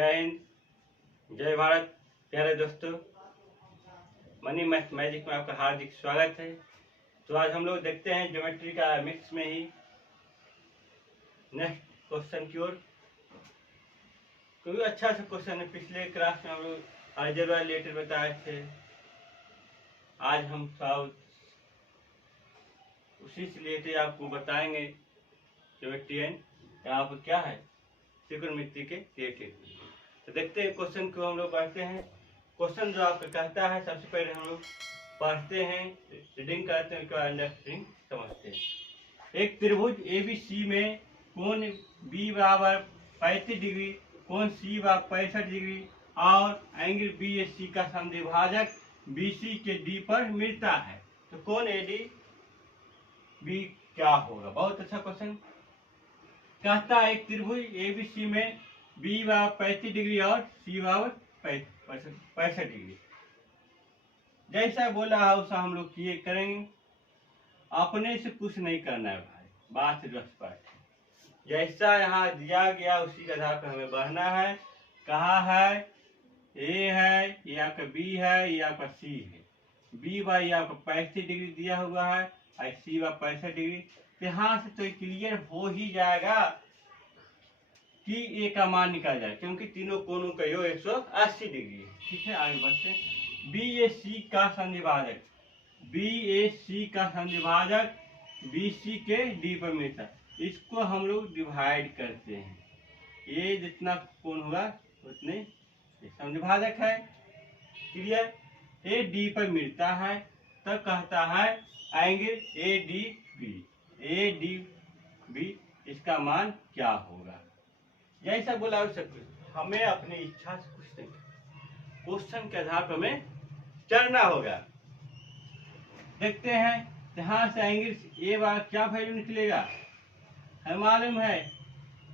जय हिंद, जय भारत। प्यारे दोस्तों, मनी मैथ मैजिक में आपका हार्दिक स्वागत है। तो आज हम लोग देखते हैं ज्योमेट्री का मिक्स में ही नेक्स्ट क्वेश्चन की ओर। क्योंकि अच्छा सा क्वेश्चन है। पिछले क्लास में हम लोग अलजेब्रा रिलेटेड बताए थे। आज हम सब उसी से रिलेटेड आपको बताएंगे ज्योमेट्री एंड यहाँ पर क्या है त्रिकोणमिति के रिलेटेड। तो देखते हैं क्वेश्चन को हम लोग पढ़ते हैं। क्वेश्चन जो आपको कहता है, सबसे पहले हम लोग पढ़ते हैं, रीडिंग करते हैं, उसके बाद अंडरस्टैंडिंग समझते हैं। एक त्रिभुज ABC में कोण B बराबर 35 डिग्री, कोण C बराबर 65 डिग्री और एंगल BAC का समद्विभाजक BC के D पर मिलता है। तो कोण ADB क्या होगा? बहुत अच्छा क्वेश्चन। कहता है एक त्रिभुज ABC में B बराबर 35 डिग्री और C बराबर 65 डिग्री। जैसा बोला है वैसा हम लोग किए करेंगे। अपने से कुछ नहीं करना है भाई, बात रस्पट है। जैसा यहाँ दिया गया उसी के आधार पर हमें बढ़ना है। कहाँ है? A है, ये आपका B है, ये आपका C है। B बाई ये आपका 35 डिग्री दिया हुआ है और C बा 65 डिग्री। यहाँ से तो क्लियर हो ही जाएगा कि ए का मान निकाल जाए, क्योंकि तीनों कोणों का योग 180 डिग्री है। ठीक है, आगे बढ़ते हैं। BAC का समद्विभाजक, BAC का समद्विभाजक BC के D पर मिलता है। इसको हम लोग डिवाइड करते हैं। ये जितना कोण होगा उतने समद्विभाजक है। क्लियर? ए D पर मिलता है, तब कहता है एंगल ADB। ADB इसका मान क्या होगा? जैसा बोला वैसा कुछ, हमें अपनी इच्छा से कुछ नहीं, क्वेश्चन के आधार पर हमें चलना होगा। देखते हैं यहाँ से एंगल ए बार क्या वैल्यू निकलेगा। हमें मालूम है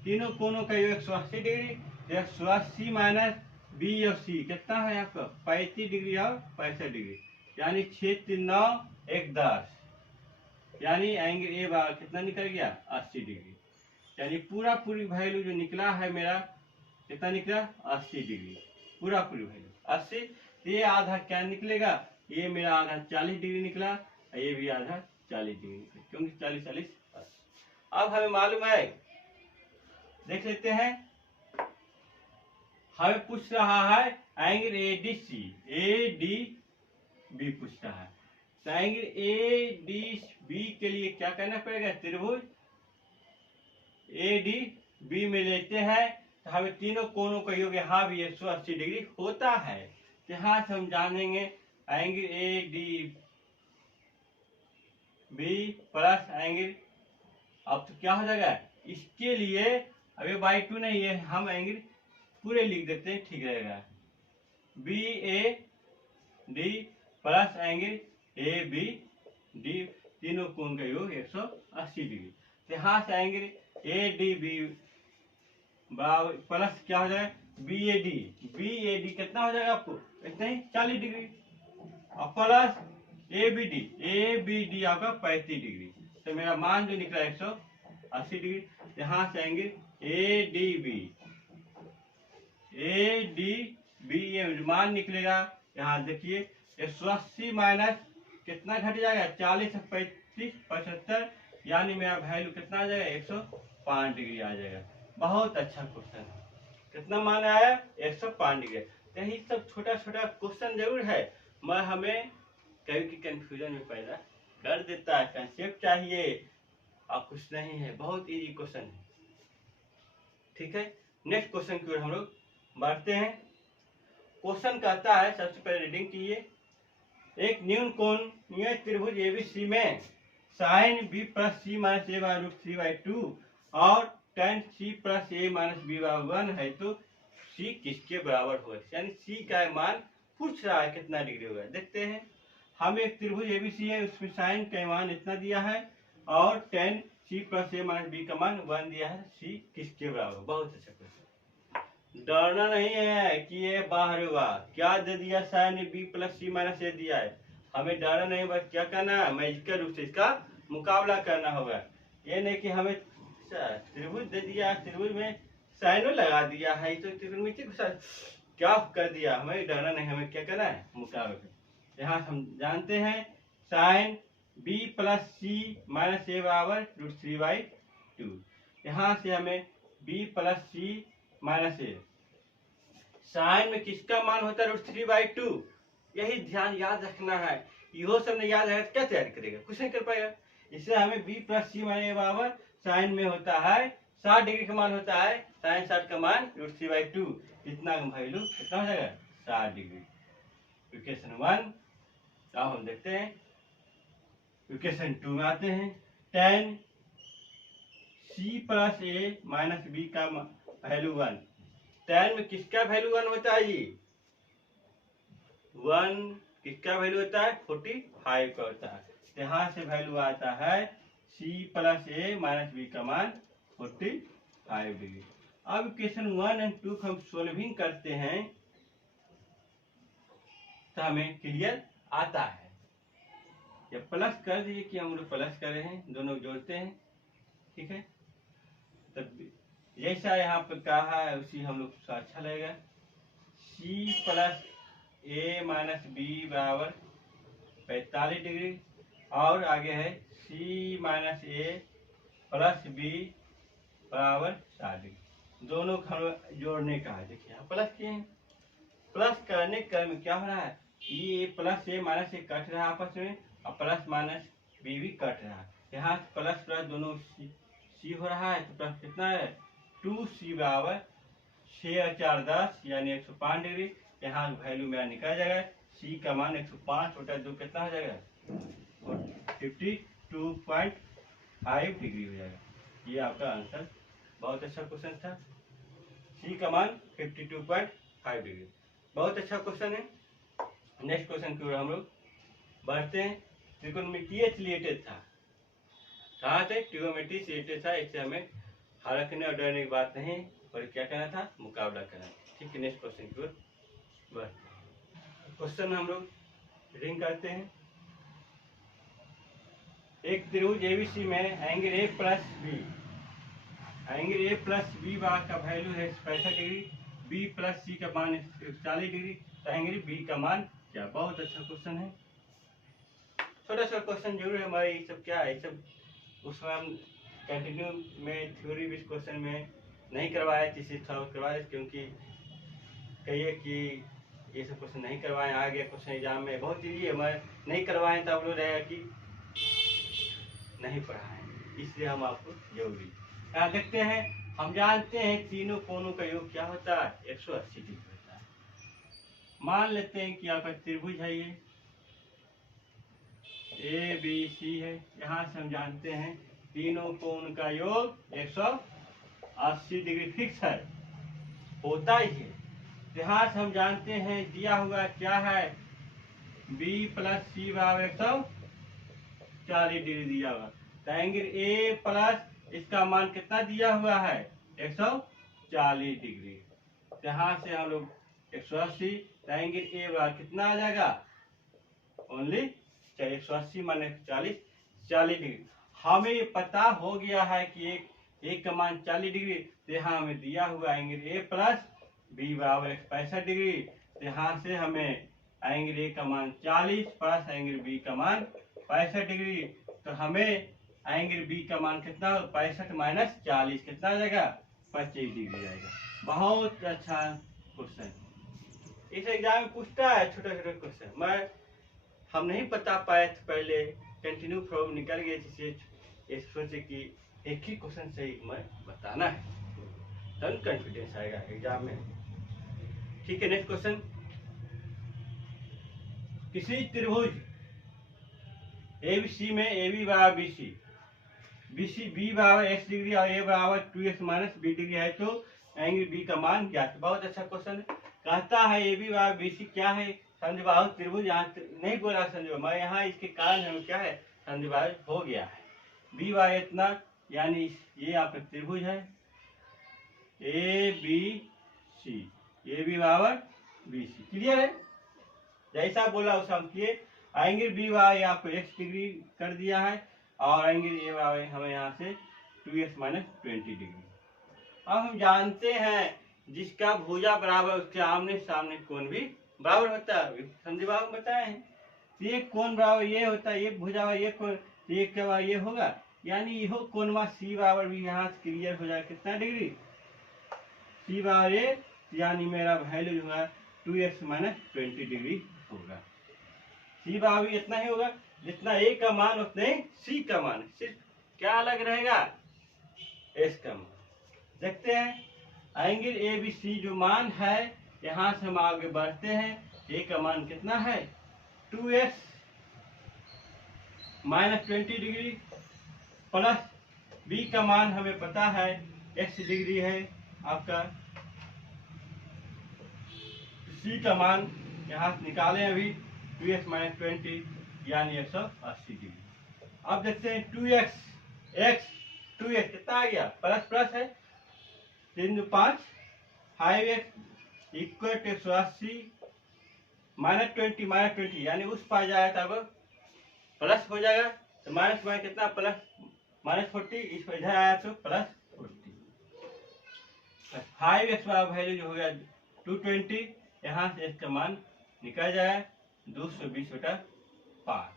तीनों कोणों का योग 180 डिग्री। 180 माइनस बी और सी कितना है आपका? 35 डिग्री और 65 डिग्री, यानी 6 3 9 1 10, यानी एंगल ए बार कितना निकल गया? 80 डिग्री। यानी पूरी वैल्यू जो निकला है मेरा, कितना निकला? 80 डिग्री। पूरी वैल्यू 80। ये आधा क्या निकलेगा? ये मेरा आधा 40 डिग्री निकला, ये भी आधा 40 डिग्री निकला, क्योंकि 40 40 80। अब हमें मालूम है, देख लेते हैं। हमें पूछ रहा है एंगल ADC, ADB पूछ रहा है। तो एंगल ADB के लिए क्या करना पड़ेगा? त्रिभुज ADB में लेते हैं तो हमें तीनों कोणों का योग यहाँ भी 180 डिग्री होता है। यहाँ से हम जानेंगे एंगल ADB प्लस एंगल, अब तो क्या हो जाएगा इसके लिए? अभी बाई 2 नहीं है, हम एंगल पूरे लिख देते हैं, ठीक रहेगा। BAD प्लस एंगल ABD, तीनों कोण का योग 180 डिग्री। यहाँ से एंगल ADB प्लस क्या हो जाएगा? BAD कितना हो जाएगा आपको? इतना ही 40 डिग्री और प्लस ABD आपका 35 डिग्री। तो मेरा मान जो निकला 180 डिग्री। यहाँ से एंगल ADB ये मान निकलेगा। यहाँ देखिए 180 माइनस कितना घट जाएगा? 40 से 35 75, यानी मेरा वैल्यू कितना आ जाएगा? 105 डिग्री आ जाएगा। बहुत अच्छा क्वेश्चन है। कितना मान आया? 105 डिग्री। यही सब छोटा छोटा क्वेश्चन जरूर है, मैं हमें कभी कंफ्यूजन में पैदा कर देता है। कंसेप्ट चाहिए और कुछ नहीं है, बहुत इजी क्वेश्चन है। ठीक है, नेक्स्ट क्वेश्चन की ओर हम लोग बढ़ते हैं। क्वेश्चन कहता है, सबसे पहले रीडिंग कीजिए। एक न्यून कोणीय त्रिभुज ABC में sine B plus C minus A by root 3/2 और tan C plus A minus B by 1 है, तो C किसके बराबर होगा? यानी C का मान पूछ रहा है कितना डिग्री होगा। देखते हैं। हमें एक त्रिभुज ABC है, उसमें साइन का मान इतना दिया है और tan C plus A minus B का मान 1 दिया है। C किसके बराबर? बहुत अच्छा क्वेश्चन। डरना नहीं है कि ये बाहर हुआ, क्या दे दिया? Sine B plus C minus A दिया है। हमें डरना नहीं, बस क्या करना है? मैजिकल रूप से इसका मुकाबला करना होगा। ये नहीं कि हमें त्रिभुज दे दिया, त्रिभुज में साइनो लगा दिया है, तो त्रिकोणमिति को क्या कर दिया, हमें डरना नहीं, हमें क्या करना है, मुकाबले। यहाँ हम जानते हैं साइन b प्लस सी माइनस ए बराबर √3/2। यहाँ से हमें b प्लस सी माइनस ए, साइन में किसका मान होता है √3/2, यही ध्यान याद रखना है। यो सब ने याद है क्या तैयारी करेगा, कुछ नहीं कर पाएगा। इससे हमें b प्लस सी माइनस ए बराबर साइन में होता है 60 डिग्री का मान होता है, साइन 60 का मान √3/2, इतना वैल्यू कितना हो जाएगा 60 डिग्री। इक्वेशन 1। अब हम देखते हैं इक्वेशन 2 में आते हैं। tan c प्लस ए माइनस बी का वैल्यू 1, tan में किसका वैल्यू 1 होता है जी, 1 किसका वैल्यू होता है 45 का होता है। यहाँ से वैल्यू आता है c प्लस ए माइनस बी का मान 45 डिग्री। अब इक्वेशन 1 और 2 को हम सोल्विंग करते हैं तो हमें क्लियर आता है। या प्लस कर दिए कि हम लोग प्लस कर रहे हैं, दोनों जोड़ते हैं, ठीक है। तब जैसा यहाँ पर कहा है उसी हम लोग को अच्छा लगेगा। c प्लस ए माइनस बी बराबर 45 डिग्री, और आगे है c माइनस ए प्लस बी बराबर 60 डिग्री। दोनों को हम जोड़ने का है। देखिए यहाँ प्लस किए हैं, प्लस करने क्रम में क्या हो रहा है, ये प्लस ए माइनस ए कट रहा है आपस में, और प्लस माइनस बी भी कट रहा है। यहाँ प्लस प्लस दोनों सी हो रहा है, तो प्लस कितना है 2c बराबर 6 और 4 10 यानी 105 डिग्री। यहाँ वैल्यू मेरा निकल जाएगा, c का मान 105 बटा 2 कितना हो जाएगा 52.5 डिग्री हो जाएगा। ये आपका आंसर। बहुत अच्छा क्वेश्चन था, c का मान 52.5 डिग्री, बहुत अच्छा क्वेश्चन है। नेक्स्ट क्वेश्चन की ओर हम लोग बढ़ते हैं। त्रिकोणमितीय से रिलेटेड था, कहाँ से ट्रिगोनोमेट्री से रिलेटेड था, इससे हमें हरकने और डरने की बात नहीं, और क्या करना था, मुकाबला करना। ठीक है, नेक्स्ट क्वेश्चन की ओर बढ़ते हैं। क्वेश्चन हम लोग रीडिंग करते हैं। एक त्रिभुज एबीसी में angle A plus B, angle A plus B बार का वैल्यू है 65 डिग्री, बी प्लस सी का मान 40 डिग्री, तो एंगल बी का मान क्या। बहुत अच्छा क्वेश्चन है, छोटा सा क्वेश्चन जरूर है। हमारे ये सब क्या है, ये सब उसमें हम कंटिन्यू में थ्योरी भी क्वेश्चन में नहीं करवाए, किसी थोड़ा करवाए, क्योंकि कहिए कि ये सब क्वेश्चन नहीं करवाए, आ गया क्वेश्चन एग्जाम में, बहुत चीज़ हमारे नहीं करवाएं तो आप लोग रहेगा कि नहीं पढ़ाएं, इसलिए हम आपको जरूरी। यहाँ देखते हैं, हम जानते हैं तीनों कोणों का योग क्या होता है 180 डिग्री होता है। मान लेते हैं कि आपका त्रिभुज है, ये ए बी सी है। यहाँ से हम जानते हैं तीनों कोण का योग 180 डिग्री फिक्स है, होता ही है। यहाँ से हम जानते हैं दिया हुआ क्या है, b प्लस सी बराबर 140 डिग्री दिया हुआ, तो एंगल ए प्लस इसका मान कितना दिया हुआ है 140 डिग्री। यहाँ से हम लोग 180, तो एंगल ए बराबर कितना आ जाएगा, ओनली 180 माइनस 40 डिग्री। हमें पता हो गया है कि एक का मान 40 डिग्री, तो यहाँ हमें दिया हुआ एंगल ए प्लस बी बराबर 65 डिग्री। तो यहाँ से हमें एंगल ए का मान 40 प्लस एंगल बी का मान 65 डिग्री, तो हमें एंगल बी का मान कितना 65 माइनस 40 कितना आ जाएगा 25 डिग्री जाएगा। बहुत अच्छा क्वेश्चन, इस एग्जाम में पूछता है छोटा छोटा क्वेश्चन। मैं हम नहीं बता पाए थे पहले, कंटिन्यू फ्रॉम निकल गए, जिससे सोचे कि एक ही क्वेश्चन से मैं बताना है, तब कॉन्फिडेंस आएगा एग्जाम में। ठीक है, नेक्स्ट क्वेश्चन। किसी त्रिभुज एबीसी में ए बी बराबर बी सी बी बराबर x डिग्री और ए बराबर 2x माइनस बी डिग्री है, तो एंगल बी का मान ज्ञात। बहुत अच्छा क्वेश्चन है। कहता है ए बी बराबर बी सी क्या है, समद्विबाहु त्रिभुज। यहाँ नहीं बोला समझो, मैं यहाँ इसके कारण हम क्या है समद्विबाहु हो गया है। बी बराबर इतना, यानी ये आपका त्रिभुज है A B C, A B बराबर बी सी। क्लियर है, जैसा बोला वैसा हम किए। एंगल बी बराबर आपको x डिग्री कर दिया है, और एंगल ए बराबर हमें यहाँ से 2x माइनस 20 डिग्री। अब हम जानते हैं जिसका भुजा बराबर उसके आमने सामने कोण भी बराबर होता है, समझे बाबू बताए हैं। ये कोण बराबर ये होता है, ये भुजा बराबर ये कोण, ये क्या बराबर ये होगा, यानी यह कोण सी बराबर भी यहाँ से क्लियर हो जाए कितना डिग्री, सी बराबर ये, यानी मेरा वैल्यू जो है 2x माइनस 20 डिग्री होगा। सी बराबर इतना ही होगा, जितना ए का मान उतना ही सी का मान, सिर्फ क्या अलग रहेगा, एस का मान। देखते हैं एंगल ए बी सी जो मान है, यहाँ से हम आगे बढ़ते हैं। ए का मान कितना है 2x minus 20 degree, plus B का मान हमें पता है x डिग्री है आपका, सी का मान यहाँ से निकालें अभी 2x माइनस 20 यानी 180 डिग्री। अब देखते हैं 2x कितना आ गया, प्लस प्लस है 3 5 5x इक्वल टू 180 माइनस 20 यानी उस पास जाएगा तब प्लस हो जाएगा, तो माइनस में कितना प्लस माइनस 40, इस पर इधर आया तो प्लस 40। 5x वाला वैल्यू जो हो गया 220, यहाँ से इसका मान निकल जाए 220/5,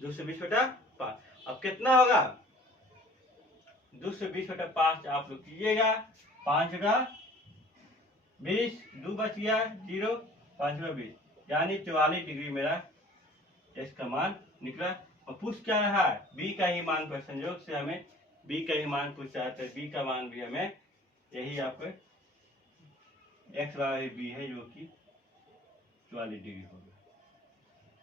220/5। अब कितना होगा 220/5 आप लोग कीजिएगा, 5 का 20, 2 बच गया 0, 5 का 20 यानी 44 डिग्री मेरा इसका मान निकला। और पूछ क्या रहा है बी का ही मान, पर संयोग से हमें बी का ही मान पूछा है, तो बी का मान भी हमें यही आपको एक्स वाई बी है जो कि 44 डिग्री होगा।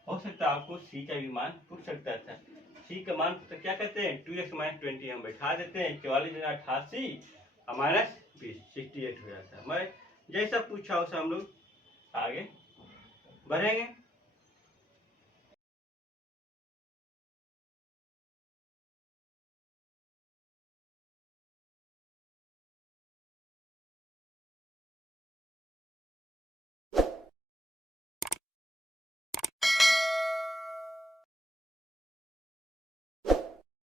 हो सकता है आपको सी का भी मान पूछ सकता था, सी का मान तो क्या कहते हैं 2x माइनस 20 हम बैठा देते हैं, 44 माइनस 20 68 हो जाता है। मैं जैसा पूछा उसे हम लोग आगे बढ़ेंगे।